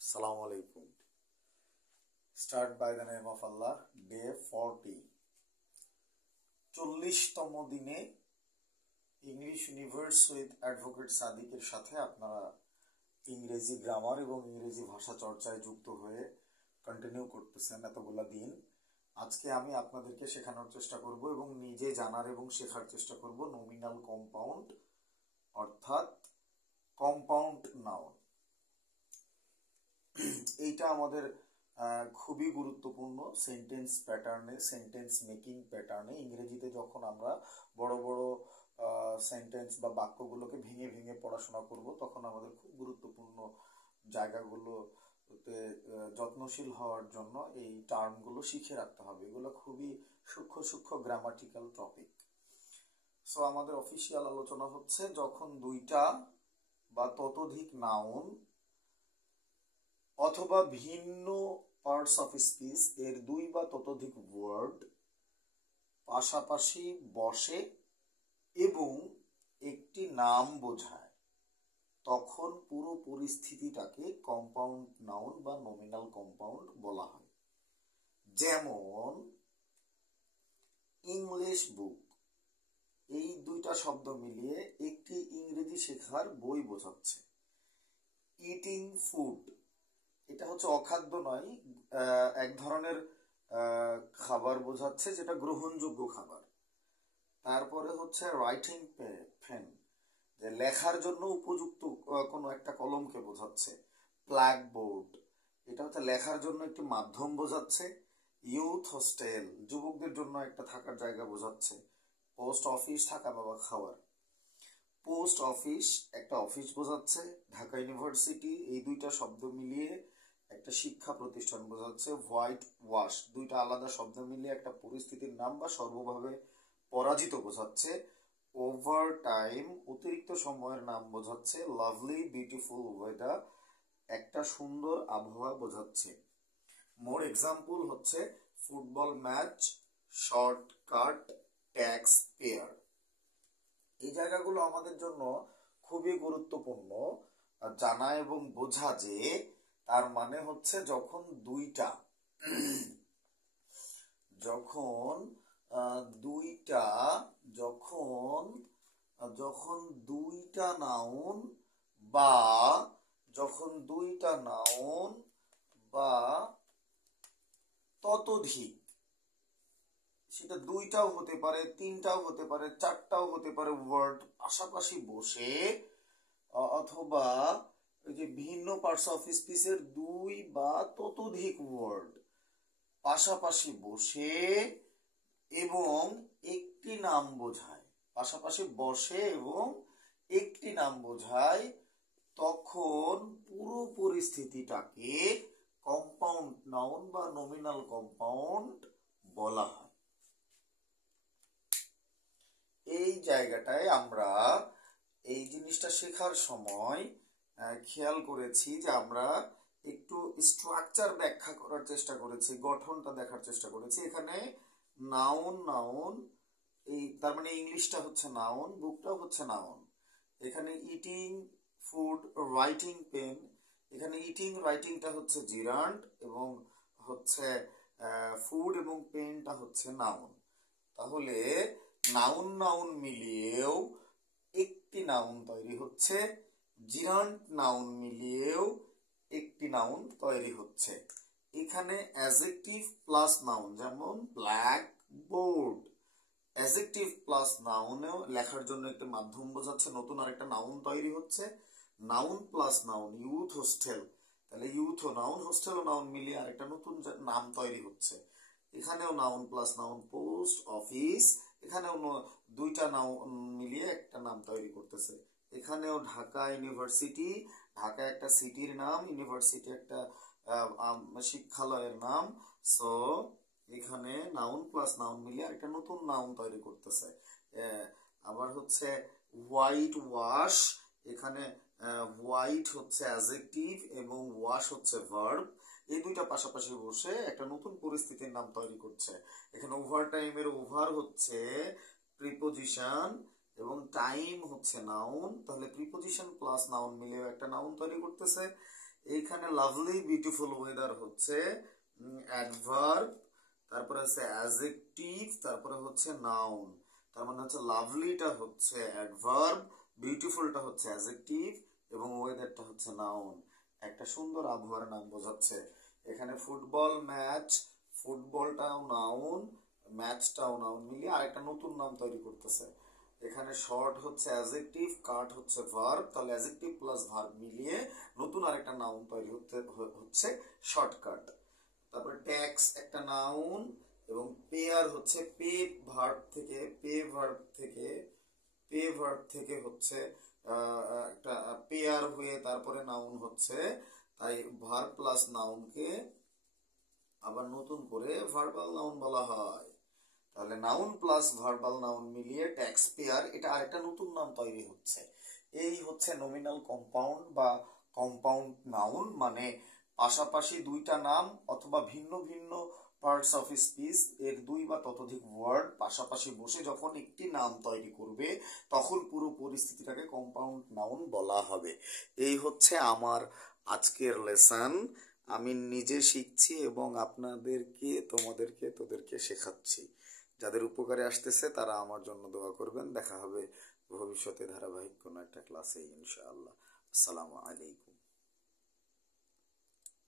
Assalamu alaikum. Start by the name of Allah. Day 40. 40তম দিনে English universe with advocate সাদিকের সাথে আপনারা ইংরেজি গ্রামার এবং ইংরেজি ভাষা চর্চায় যুক্ত হয়ে কন্টিনিউ করতেছেন এতগুলা দিন। আজকে আমি আপনাদেরকে শেখানোর চেষ্টা করব এবং নিজে জানার এবং শেখার চেষ্টা করব নমিনাল কম্পাউন্ড অর্থাৎ কম্পাউন্ড নাউন। এইটা আমাদের খুবই গুরুত্বপূর্ণ সেন্টেন্স প্যাটার্নে, সেন্টেন্স মেকিং প্যাটার্নে। ইংরেজিতে যখন আমরা বড় বড় সেন্টেন্স বা বাক্যগুলোকে ভেঙে ভেঙে পড়াশোনা করব, তখন আমাদের খুব গুরুত্বপূর্ণ জায়গাগুলোতে যত্নশীল হওয়ার জন্য এই টার্মগুলো শিখে রাখতে হবে। এগুলো খুবই সূক্ষ্ম সূক্ষ্ম গ্রামাটিক্যাল টপিক। সো আমাদের অফিসিয়াল আলোচনা হচ্ছে যখন দুইটা বা ততোধিক নাউন অথবা ভিন্ন পার্টস অফ স্পিচ এর দুই বা ততোধিক ওয়ার্ড পাশাপাশি বসে এবং একটি নাম বোঝায়, তখন পুরো পরিস্থিতিটাকে কম্পাউন্ড নাউন বা নমিনাল কম্পাউন্ড বলা হয়। যেমন ইংলিশ বুক, এই দুইটা শব্দ মিলিয়ে একটি ইংরেজি শেখার বই বোঝাচ্ছে। ইটিং ফুড, এটা হচ্ছে অখাদ্য নয়, এক ধরনের খাবার বোঝাচ্ছে যেটা গ্রহণযোগ্য খাবার। তারপরে হচ্ছে রাইটিং পেন, যে লেখার জন্য উপযুক্ত কোনো একটা কলমকে বোঝাচ্ছে। ব্ল্যাকবোর্ড, এটা হচ্ছে লেখার জন্য একটি মাধ্যম বোঝাচ্ছে। ইউথ হোস্টেল, যুবকদের জন্য একটা থাকার জায়গা বোঝাচ্ছে। পোস্ট অফিস, থাকা বাবা খাওয়ার। পোস্ট অফিস একটা অফিস বোঝাচ্ছে। ঢাকা ইউনিভার্সিটি, এই দুইটা শব্দ মিলিয়ে একটা শিক্ষা প্রতিষ্ঠান বোঝাচ্ছে। হোয়াইট ওয়াশ, দুইটা আলাদা শব্দ মিলিয়ে একটা পরিস্থিতির নাম বা সর্বভাবে পরাজিত বোঝাচ্ছে। ওভার টাইম, অতিরিক্ত সময়ের নাম বোঝাচ্ছে। লাভলি বিউটিফুল ওয়েদার, একটা সুন্দর আবহাওয়া বোঝাচ্ছে। মোর এক্সাম্পল হচ্ছে football match, shortcut, tax payer. এই জায়গাগুলো আমাদের জন্য খুবই গুরুত্বপূর্ণ জানা এবং বোঝা, যে তার মানে হচ্ছে যখন দুইটা যখন দুইটা যখন যখন দুইটা নাউন বা যখন দুইটা নাউন বা ততোধিক, সেটা দুইটাও হতে পারে, তিনটাও হতে পারে, চারটাও হতে পারে, ওয়ার্ড পাশাপাশি বসে অথবা ওই যে ভিন্ন পার্টস অফ স্পিচের দুই বা ততোধিক ওয়ার্ড পাশাপাশি বসে এবং একটি নাম বোঝায়, পাশাপাশি বসে এবং একটি নাম বোঝায়, তখন পুরো পরিস্থিতিটাকে কম্পাউন্ড নাউন বা নমিনাল কম্পাউন্ড বলা হয়। এই জায়গাটায় আমরা এই জিনিসটা শেখার সময় খেয়াল করেছি যে আমরা একটু স্ট্রাকচার ব্যাখ্যা করার চেষ্টা করেছি, গঠনটা দেখার চেষ্টা করেছি। এখানে নাউন নাউন, এই তার মানে ইংলিশটা হচ্ছে নাউন, বুকটাও হচ্ছে নাউন। এখানে ইটিং ফুড, রাইটিং পেন, এখানে ইটিং রাইটিংটা হচ্ছে জিরান্ড এবং হচ্ছে ফুড এবং পেনটা হচ্ছে নাউন। তাহলে নাউন নাউন মিলিয়েও একটি নাউন তৈরি হচ্ছে, জিরান্ড নাউন মিলিয়েও একটি নাউন তৈরি হচ্ছে। এখানে অ্যাডজেক্টিভ প্লাস নাউন, যেমন ব্ল্যাক বোর্ড, অ্যাডজেক্টিভ প্লাস নাউনেও লেখার জন্য একটা মাধ্যম বোঝাচ্ছে, নতুন আরেকটা নাউন তৈরি হচ্ছে। Noun plus noun, youth hostel, তাহলে ইউথ ও নাউন, হোস্টেল ও নাউন মিলিয়ে আরেকটা নতুন নাম তৈরি হচ্ছে। এখানেও noun plus noun. Post office, এখানেও দুইটা নাউন মিলিয়ে একটা নাম তৈরি করতেছে। এখানেও ঢাকা ইউনিভার্সিটি, ঢাকা একটা সিটির নাম, ইউনিভার্সিটি একটা শিক্ষালয়ের নাম। সো এখানে নাউন প্লাস নাউন মিলিয়ে একটা নতুন নাউন তৈরি করতেছে। আবার হচ্ছে হোয়াইট ওয়াশ, এখানে হোয়াইট হচ্ছে অ্যাডজেক্টিভ এবং ওয়াশ হচ্ছে ভার্ব, এই দুইটা পাশাপাশি বসে একটা নতুন পরিস্থিতির নাম তৈরি করছে। এখানে ওভার টাইমের ওভার হচ্ছে প্রিপোজিশন এবং টাইম হচ্ছে নাউন, তাহলে প্রিপোজিশন প্লাস নাউন মিলিয়ে একটা নাউন তৈরি করতেছে। এইখানে লাভলি বিউটিফুল ওয়েদার হচ্ছে অ্যাডভার্ব, তারপরে হচ্ছে অ্যাডজেক্টিভ, তারপরে হচ্ছে নাউন। তার মানে হচ্ছে লাভলিটা হচ্ছে অ্যাডভার্ব, বিউটিফুলটা হচ্ছে অ্যাডজেক্টিভ এবং ওয়েদারটা হচ্ছে নাউন। একটা সুন্দর আবহাওয়ার নাম বোঝাচ্ছে। এখানে ফুটবল ম্যাচ, ফুটবলটাও নাউন, ম্যাচটাও নাউন মিলিয়ে আরেকটা নতুন নাম তৈরি করতেছে। এখানে শর্ট হচ্ছে অ্যাডজেক্টিভ, কাট হচ্ছে ভার্ব, তাহলে অ্যাডজেক্টিভ প্লাস ভার্ব মিলিয়ে নতুন আরেকটা নাউন তৈরি হচ্ছে শর্টকাট। তারপরে ট্যাক্স একটা নাউন এবং পেয়ার হচ্ছে পে ভার্ব থেকে, পে ভার্ব থেকে হচ্ছে একটা পেয়ার হয়ে তারপরে নাউন হচ্ছে, তাই ভার্ব প্লাস নাউনকে আবার নতুন করে ভার্বাল নাউন বলা হয়। তাহলে নাউন প্লাস ভার্বাল নাউন মিলিয়ে ট্যাক্স পেয়ার, এটা আরেকটা নতুন নাম তৈরি হচ্ছে। এই হচ্ছে নমিনাল কম্পাউন্ড বা কম্পাউন্ড নাউন, মানে পাশাপাশি দুইটা নাম অথবা ভিন্ন ভিন্ন পার্টস অফ স্পিচ এর দুই বা ততোধিক ওয়ার্ড পাশাপাশি বসে যখন একটি নাম তৈরি করবে তখন পুরো পরিস্থিতিটাকে কম্পাউন্ড নাউন বলা হবে। এই হচ্ছে আমার আজকের লেসন। আমি নিজে শিখছি এবং আপনাদেরকে তোদেরকে শেখাচ্ছি। যাদের উপকারে আসতেছে তারা আমার জন্য দোয়া করবেন। দেখা হবে ভবিষ্যতে ধারাবাহিক কোনো একটা ক্লাসে ইনশাআল্লাহ। আসসালামু আলাইকুম।